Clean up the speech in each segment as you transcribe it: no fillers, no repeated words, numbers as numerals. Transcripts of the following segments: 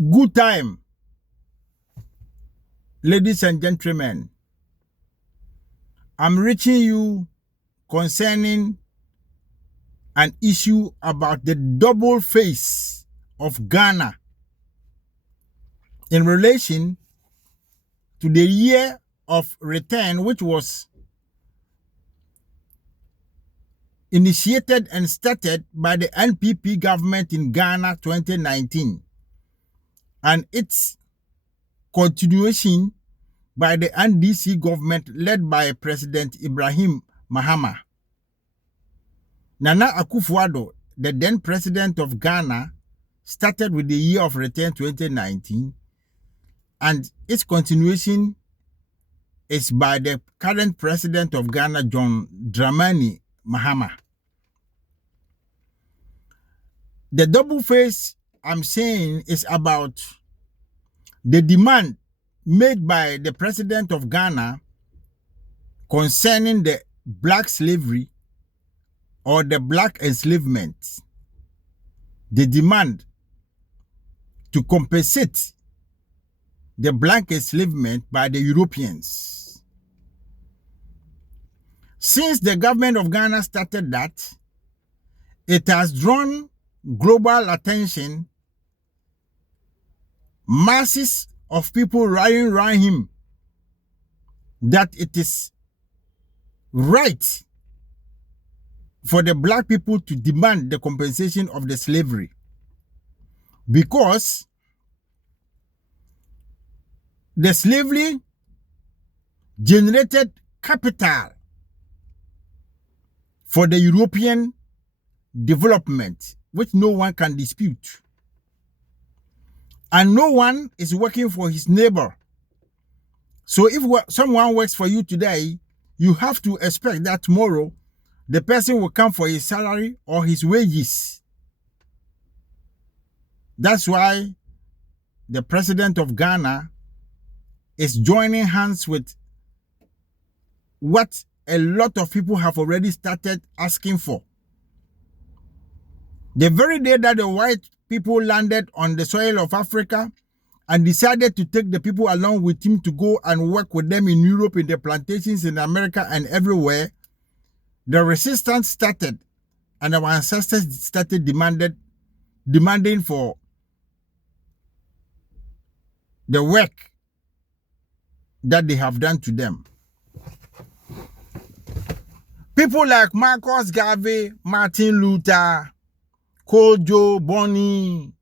Good time, ladies and gentlemen. I'm reaching you concerning an issue about the double face of Ghana in relation to the year of return, which was initiated and started by the NPP government in Ghana 2019, and its continuation by the NDC government led by President Ibrahim Mahama. Nana Akufo-Addo, the then president of Ghana, started with the year of return 2019, and its continuation is by the current president of Ghana, John Dramani Mahama. The double face I'm saying is about the demand made by the president of Ghana concerning the black slavery or the black enslavement. The demand to compensate the black enslavement by the Europeans. Since the government of Ghana started that, it has drawn global attention, masses of people rallying around him, that it is right for the black people to demand the compensation of the slavery, because the slavery generated capital for the European development, which no one can dispute. And no one is working for his neighbor. So if someone works for you today, you have to expect that tomorrow the person will come for his salary or his wages. That's why the president of Ghana is joining hands with what a lot of people have already started asking for. The very day that the white people landed on the soil of Africa and decided to take the people along with him to go and work with them in Europe, in the plantations in America and everywhere, the resistance started, and our ancestors started demanding for the work that they have done to them. People like Marcus Garvey, Martin Luther, Kojo, Bonnie,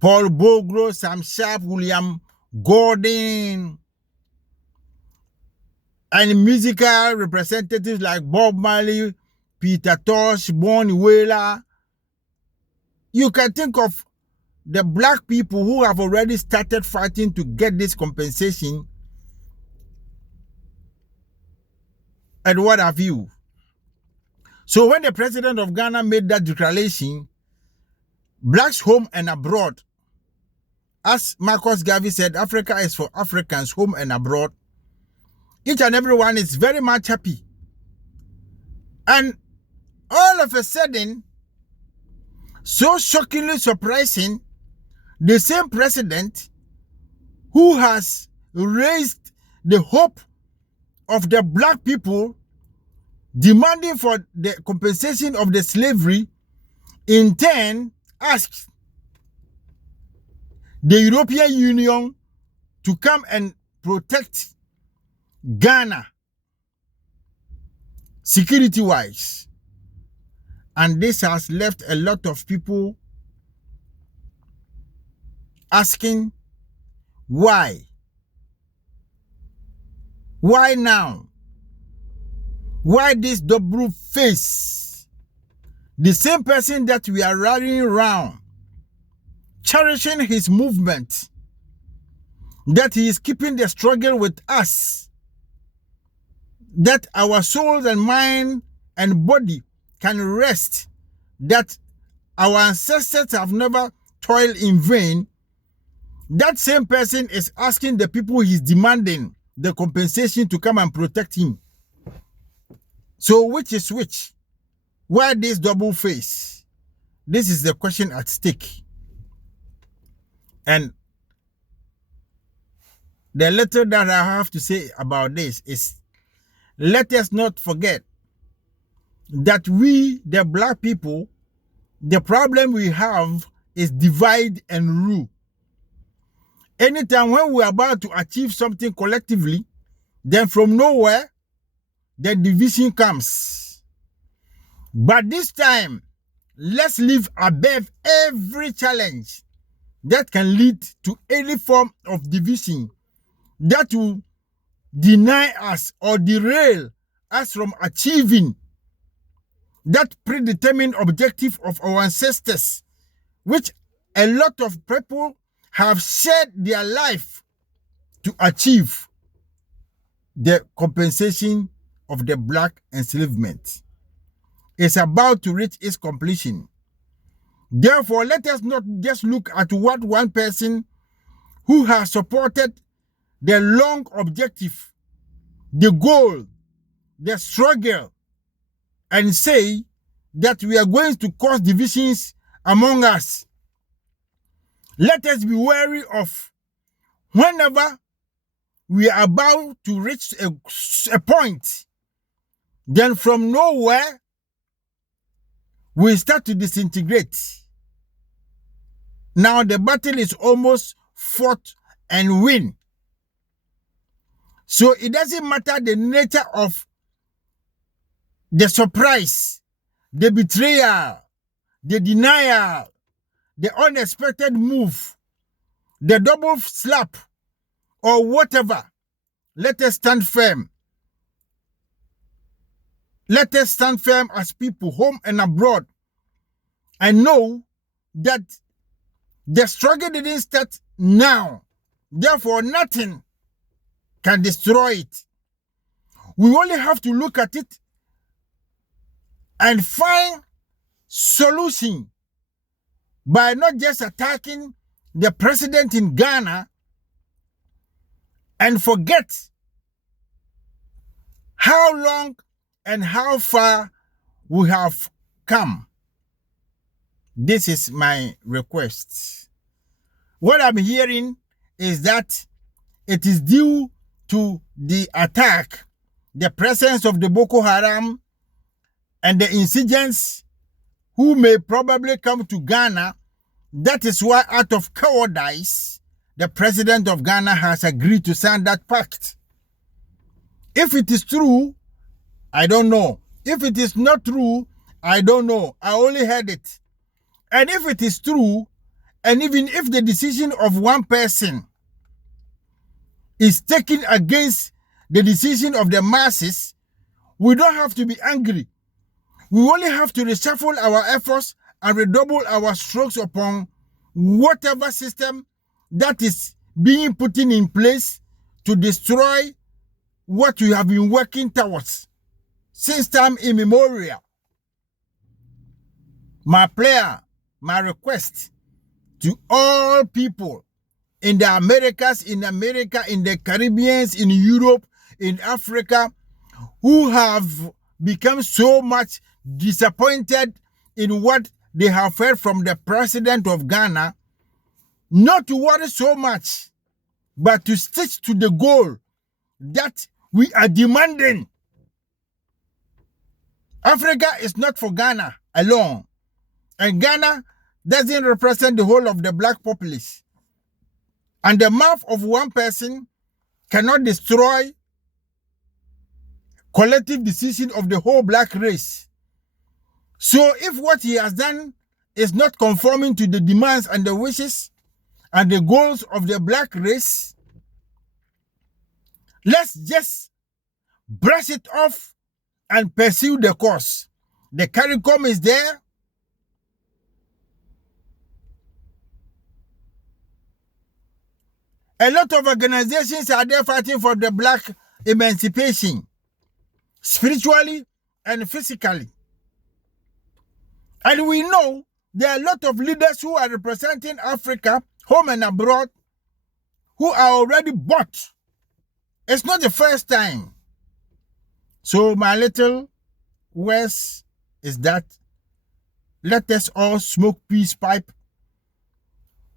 Paul Bogro, Sam Sharp, William Gordon, and musical representatives like Bob Marley, Peter Tosh, Bonnie Wailer. You can think of the black people who have already started fighting to get this compensation and what have you. So when the president of Ghana made that declaration, blacks home and abroad, as Marcus Garvey said, Africa is for Africans home and abroad. Each and everyone is very much happy. And all of a sudden, so shockingly surprising, the same president who has raised the hope of the black people demanding for the compensation of the slavery, in turn asked the European Union to come and protect Ghana security-wise. And this has left a lot of people asking why? Why now? Why this double face? The same person that we are rallying around, cherishing his movement, that he is keeping the struggle with us, that our souls and mind and body can rest, that our ancestors have never toiled in vain. That same person is asking the people he's demanding the compensation to come and protect him. So which is which? Why this double face? This is the question at stake. And the little that I have to say about this is, let us not forget that we, the black people, the problem we have is divide and rule. Anytime when we're about to achieve something collectively, then from nowhere, the division comes. But this time, let's live above every challenge that can lead to any form of division that will deny us or derail us from achieving that predetermined objective of our ancestors, which a lot of people have shared their life to achieve: the compensation of the black enslavement is about to reach its completion. Therefore, let us not just look at what one person who has supported the long objective, the goal, the struggle, and say that we are going to cause divisions among us. Let us be wary of whenever we are about to reach a point, then from nowhere, we start to disintegrate. Now the battle is almost fought and win. So it doesn't matter the nature of the surprise, the betrayal, the denial, the unexpected move, the double slap, or whatever. Let us stand firm. Let us stand firm as people, home and abroad, and know that the struggle didn't start now. Therefore, nothing can destroy it. We only have to look at it and find solution by not just attacking the president in Ghana and forget how long and how far we have come. This is my request. What I'm hearing is that it is due to the attack, the presence of the Boko Haram and the insurgents who may probably come to Ghana. That is why, out of cowardice, the president of Ghana has agreed to sign that pact. If it is true, I don't know. If it is not true, I don't know. I only heard it. And if it is true, and even if the decision of one person is taken against the decision of the masses, we don't have to be angry. We only have to reshuffle our efforts and redouble our strokes upon whatever system that is being put in place to destroy what we have been working towards since time immemorial. My prayer, my request to all people in the Americas, in America, in the Caribbean, in Europe, in Africa, who have become so much disappointed in what they have heard from the president of Ghana, not to worry so much, but to stick to the goal that we are demanding. Africa is not for Ghana alone. And Ghana doesn't represent the whole of the black populace. And the mouth of one person cannot destroy collective decision of the whole black race. So if what he has done is not conforming to the demands and the wishes and the goals of the black race, let's just brush it off and pursue the course. The CARICOM is there. A lot of organizations are there fighting for the black emancipation, spiritually and physically. And we know there are a lot of leaders who are representing Africa, home and abroad, who are already bought. It's not the first time. So my little words is that let us all smoke peace pipe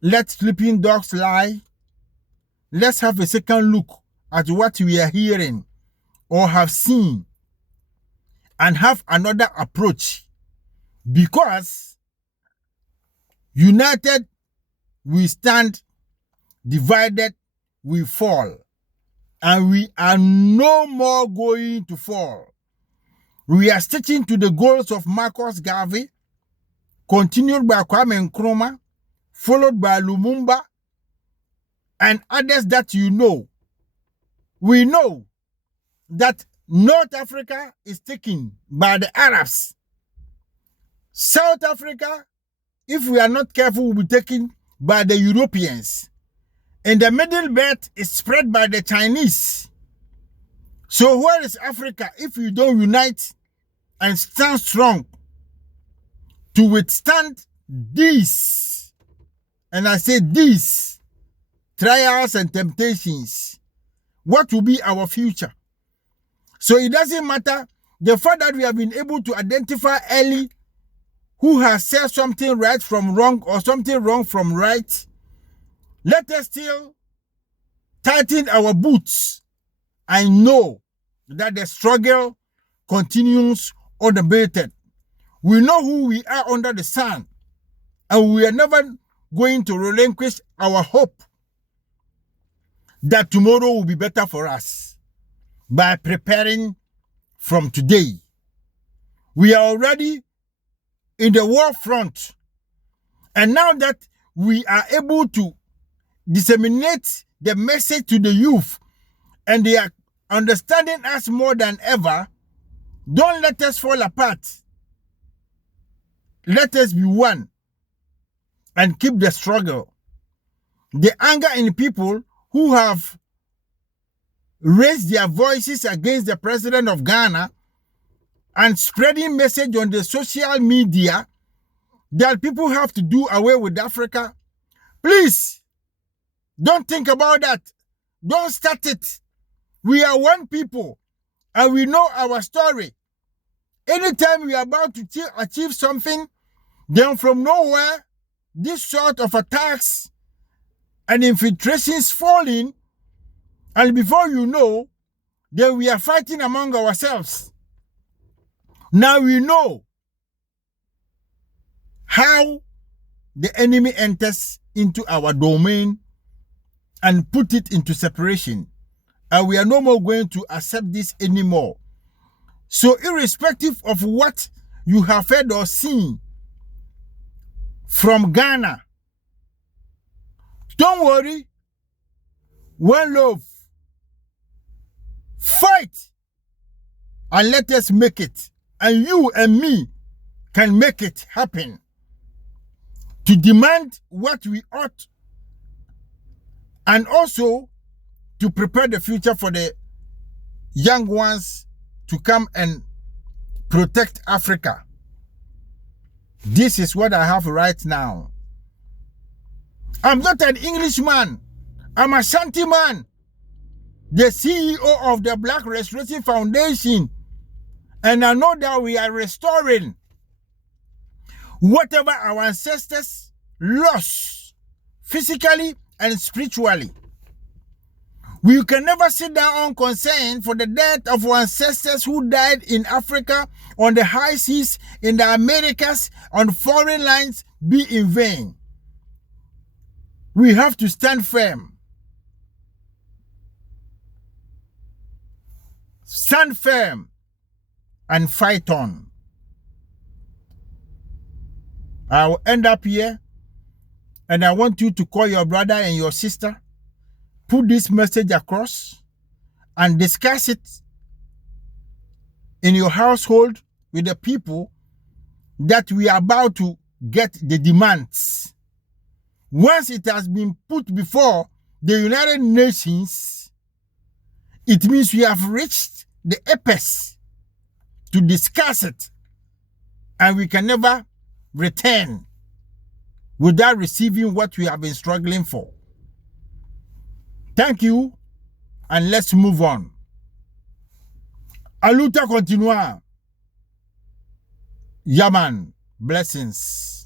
let sleeping dogs lie. Let's have a second look at what we are hearing or have seen and have another approach. Because united we stand, divided we fall. And we are no more going to fall. We are sticking to the goals of Marcus Garvey, continued by Kwame Nkrumah, followed by Lumumba, and others that you know. We know that North Africa is taken by the Arabs. South Africa, if we are not careful, will be taken by the Europeans. And the Middle Belt is spread by the Chinese. So where is Africa if we don't unite and stand strong to withstand these, and I say these, trials and temptations? What will be our future? So it doesn't matter the fact that we have been able to identify early who has said something right from wrong or something wrong from right. Let us still tighten our boots and know that the struggle continues unabated. We know who we are under the sun, and we are never going to relinquish our hope that tomorrow will be better for us by preparing from today. We are already in the war front, and now that we are able to disseminate the message to the youth and they are understanding us more than ever, don't let us fall apart. Let us be one and keep the struggle. The anger in people who have raised their voices against the president of Ghana and spreading message on the social media that people have to do away with Africa. Please, don't think about that. Don't start it. We are one people and we know our story. Anytime we are about to achieve something, then from nowhere, this sort of attacks and infiltrations fall in, and before you know, then we are fighting among ourselves. Now we know how the enemy enters into our domain and put it into separation. And we are no more going to accept this anymore. So irrespective of what you have heard or seen from Ghana, don't worry. One love. Fight and let us make it. And you and me can make it happen. To demand what we ought, and also to prepare the future for the young ones to come and protect Africa. This is what I have right now. I'm not an Englishman. I'm a Shanti man, the CEO of the Black Restoration Foundation. And I know that we are restoring whatever our ancestors lost physically and spiritually. We can never sit down unconcerned for the death of our ancestors who died in Africa, on the high seas, in the Americas, on foreign lands, be in vain. We have to stand firm. Stand firm and fight on. I will end up here, and I want you to call your brother and your sister, put this message across, and discuss it in your household with the people that we are about to get the demands. Once it has been put before the United Nations, it means we have reached the apex to discuss it, and we can never return without receiving what we have been struggling for. Thank you, and let's move on. A luta continua. Yaman, blessings.